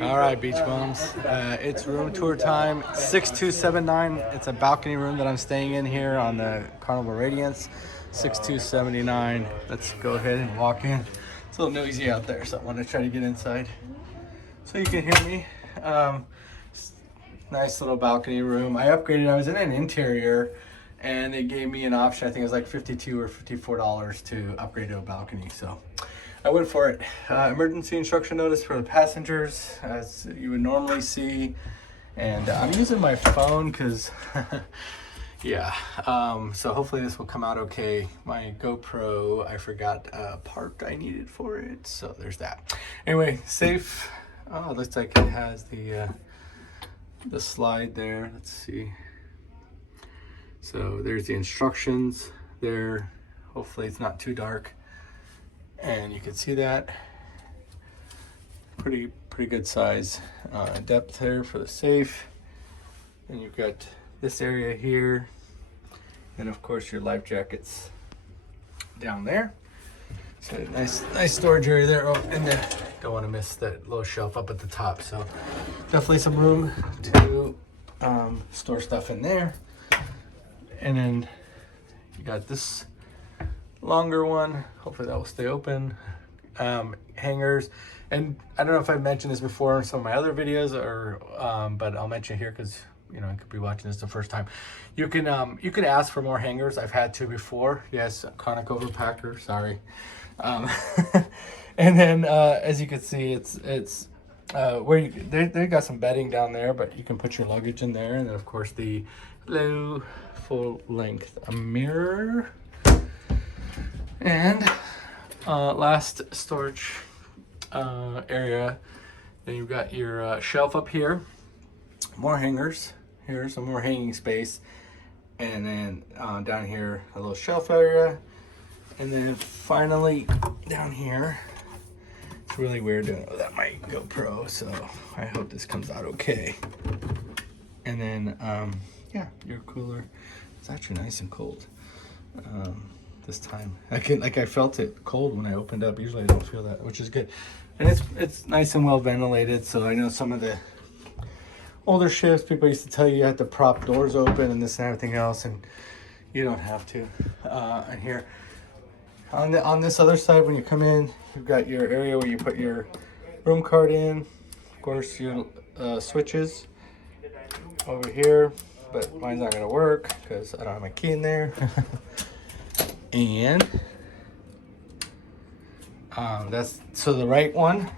All right, beach bums. It's room tour time. 6279. It's a balcony room that I'm staying in here on the Carnival Radiance. 6279. Let's go ahead and walk in. It's a little noisy out there, so I want to try to get inside so you can hear me. Nice little balcony room. I upgraded. I was in an interior, and they gave me an option. I think it was like $52 or $54 to upgrade to a balcony. So I went for it. Emergency instruction notice for the passengers, as you would normally see. And I'm using my phone because, yeah. So hopefully this will come out okay. My GoPro, I forgot a part I needed for it. So there's that. Anyway, safe. Oh, it looks like it has the slide there. Let's see. So there's the instructions there. Hopefully it's not too dark. And you can see that pretty good size depth there for the safe. And you've got this area here, and of course your life jackets down there. So nice storage area there. Oh, and then don't want to miss that little shelf up at the top. So definitely some room to store stuff in there. And then you got this longer one. Hopefully that will stay open. Hangers, and I don't know if I've mentioned this before in some of my other videos, or but I'll mention here because you know I could be watching this the first time. You can ask for more hangers. I've had to before. Yes, chronic overpacker. Sorry. And then as you can see, it's where they got some bedding down there, but you can put your luggage in there, and then of course the low full length mirror. And last storage area, then you've got your shelf up here, more hangers here, some more hanging space, and then down here a little shelf area, and then finally down here, it's really weird doing it without my GoPro, so I hope this comes out okay. And then yeah, your cooler. It's actually nice and cold. This time I felt it cold when I opened up. Usually I don't feel that, which is good. And it's nice and well ventilated. So I know some of the older ships, people used to tell you had to prop doors open and this and everything else, and you don't have to. And here on this other side, when you come in, you've got your area where you put your room card in, of course your switches over here, but mine's not gonna work because I don't have my key in there. And that's so the right one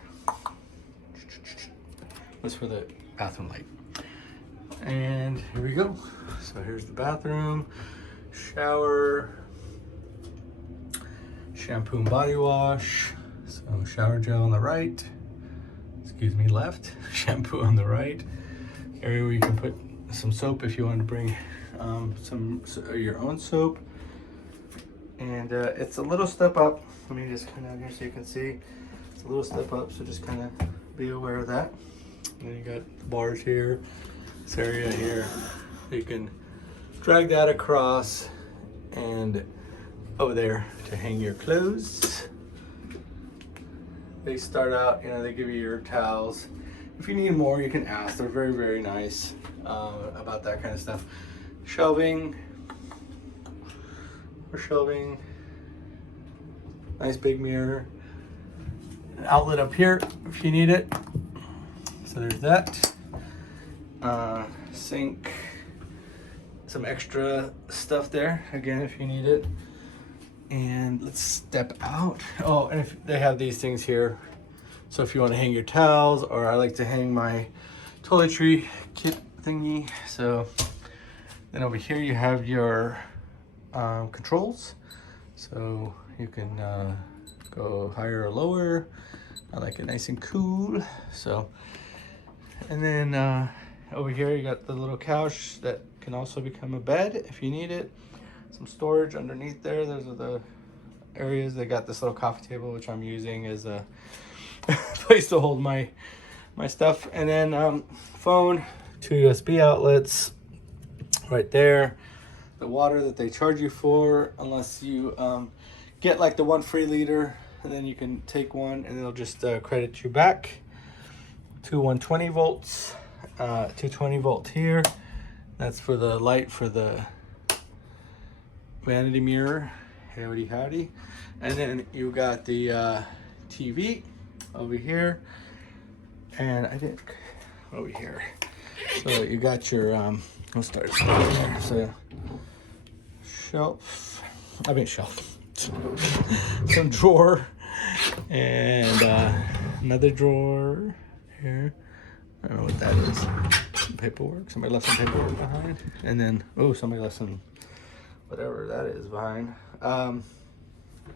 was for the bathroom light. And here we go. So here's the bathroom, shower, shampoo and body wash. So shower gel on the right, excuse me, left, shampoo on the right. Area where you can put some soap if you want to bring your own soap. And it's a little step up. Let me just kind of here so you can see. It's a little step up, so just kind of be aware of that. And then you got the bars here, this area here. You can drag that across and over there to hang your clothes. They start out, you know, they give you your towels. If you need more, you can ask. They're very nice about that kind of stuff. Shelving. Shelving, nice big mirror, an outlet up here if you need it. So there's that. Sink, some extra stuff there again if you need it. And let's step out. Oh, and if they have these things here, so if you want to hang your towels, or I like to hang my toiletry kit thingy. So then over here you have your controls, so you can go higher or lower. I like it nice and cool. So, and then over here you got the little couch that can also become a bed if you need it. Some storage underneath there. Those are the areas. They got this little coffee table, which I'm using as a place to hold my stuff. And then phone, 2 USB outlets right there. The water that they charge you for, unless you get like the 1 free liter, and then you can take one and they'll just credit you back. two 120 volts, 220 volt here. That's for the light for the vanity mirror. Howdy howdy. And then you got the TV over here, and I think over here. So you got your we'll start there. So shelf, some drawer, and another drawer here. I don't know what that is. Some paperwork. Somebody left some paperwork behind, and then somebody left some whatever that is behind.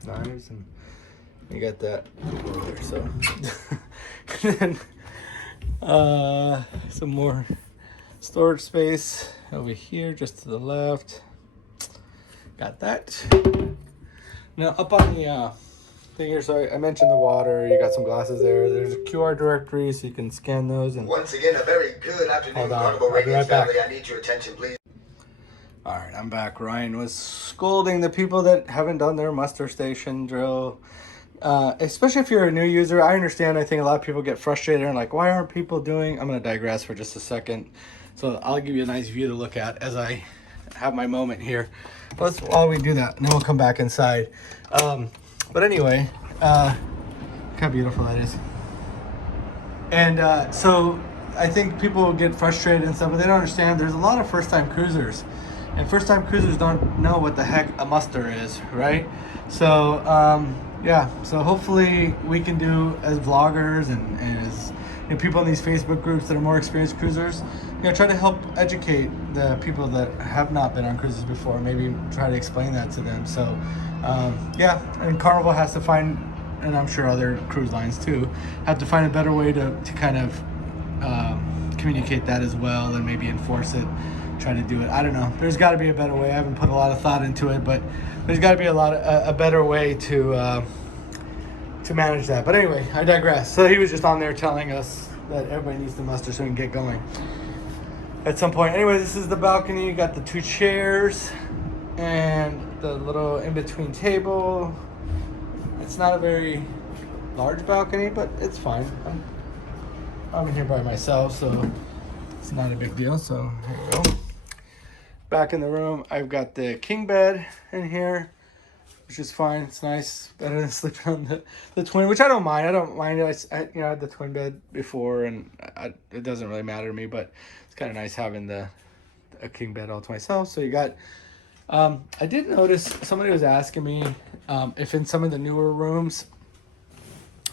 Knives, and you got that over there. So and then some more storage space over here, just to the left. Got that. Now up on the thing here, so I mentioned the water. You got some glasses there. There's a QR directory, so you can scan those. And once again, a very good afternoon, Carnival Radiance family. I need your attention, please. All right, I'm back. Ryan was scolding the people that haven't done their muster station drill. Especially if you're a new user, I understand. I think a lot of people get frustrated and like, why aren't people doing? I'm going to digress for just a second. So I'll give you a nice view to look at as I have my moment here. While we do that, and then we'll come back inside. But anyway, look how beautiful that is. And so I think people get frustrated and stuff, but they don't understand. There's a lot of first-time cruisers. And first-time cruisers don't know what the heck a muster is, right? So, yeah. So hopefully we can do as vloggers and as people in these Facebook groups that are more experienced cruisers, try to help educate the people that have not been on cruises before. Maybe try to explain that to them. So, yeah. And Carnival has to find, and I'm sure other cruise lines too, have to find a better way to kind of communicate that as well, and maybe enforce it. Try to do it. I don't know. There's got to be a better way. I haven't put a lot of thought into it, but there's got to be a better way to manage that. But anyway, I digress. So he was just on there telling us that everybody needs to muster so we can get going at some point. Anyway, this is the balcony. You got the two chairs and the little in-between table. It's not a very large balcony, but it's fine. I'm here by myself, so it's not a big deal. So here we go. Back in the room, I've got the king bed in here, which is fine. It's nice, better than sleeping on the twin, which I don't mind. I don't mind it. I had the twin bed before, and it doesn't really matter to me. But it's kind of nice having a king bed all to myself. So you got. I did notice somebody was asking me if in some of the newer rooms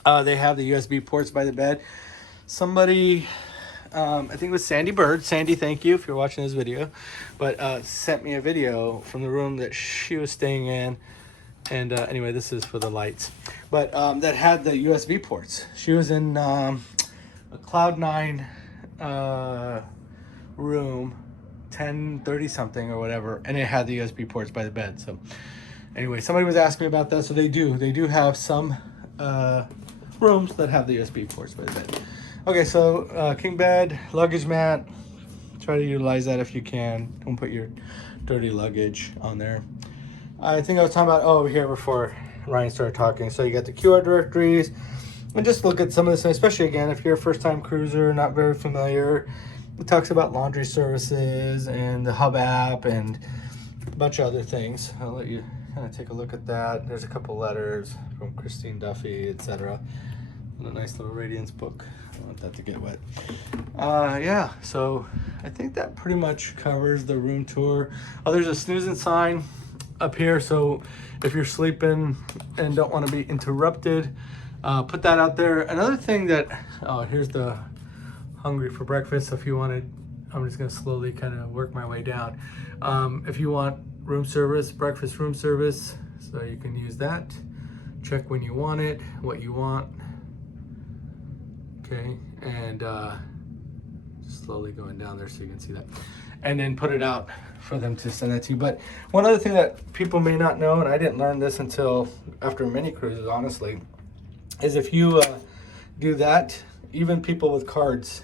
they have the USB ports by the bed. Somebody. I think it was Sandy Bird. Sandy, thank you if you're watching this video. But sent me a video from the room that she was staying in. And anyway, this is for the lights. But that had the USB ports. She was in a Cloud 9 room, 1030 something or whatever. And it had the USB ports by the bed. So anyway, somebody was asking me about that. So they do have some rooms that have the USB ports by the bed. Okay, so king bed, luggage mat. Try to utilize that if you can. Don't put your dirty luggage on there. I think I was talking about over here before Ryan started talking. So you got the QR directories, and just look at some of this, especially again if you're a first-time cruiser, not very familiar. It talks about laundry services and the Hub app and a bunch of other things. I'll let you kind of take a look at that. There's a couple letters from Christine Duffy, etc. And a nice little Radiance book. I don't want that to get wet. Yeah, so I think that pretty much covers the room tour. Oh, there's a snoozing sign up here, so if you're sleeping and don't want to be interrupted, put that out there. Another thing that, here's the hungry for breakfast. If you wanted, I'm just going to slowly kind of work my way down. If you want room service, breakfast room service, so you can use that. Check when you want it, what you want. Okay, and slowly going down there so you can see that. And then put it out for them to send that to you. But one other thing that people may not know, and I didn't learn this until after many cruises, honestly, is if you do that, even people with cards,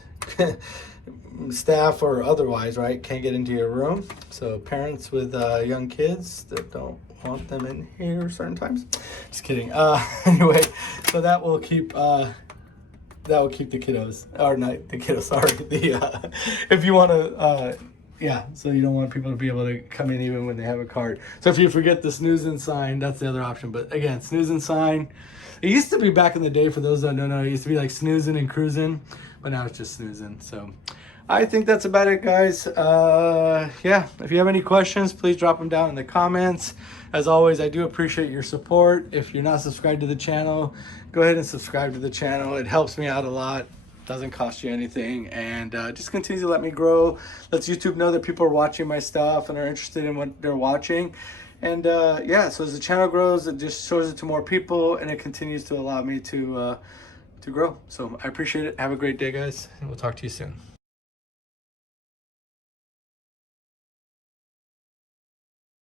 staff or otherwise, right, can't get into your room. So parents with young kids that don't want them in here certain times. Just kidding. Anyway, so that will keep that will keep the kiddos, or not the kiddos, sorry, the if you want to yeah, so you don't want people to be able to come in even when they have a card. So if you forget the snooze and sign, that's the other option. But again, snooze and sign. It used to be back in the day, for those that don't know, it used to be like snoozing and cruising, but now it's just snoozing. So I think that's about it, guys. Yeah, if you have any questions, please drop them down in the comments. As always, I do appreciate your support. If you're not subscribed to the channel, go ahead and subscribe to the channel. It helps me out a lot. Doesn't cost you anything, and just continue to let me grow. Lets YouTube know that people are watching my stuff and are interested in what they're watching. And yeah, so as the channel grows, it just shows it to more people, and it continues to allow me to grow. So I appreciate it. Have a great day, guys, and we'll talk to you soon.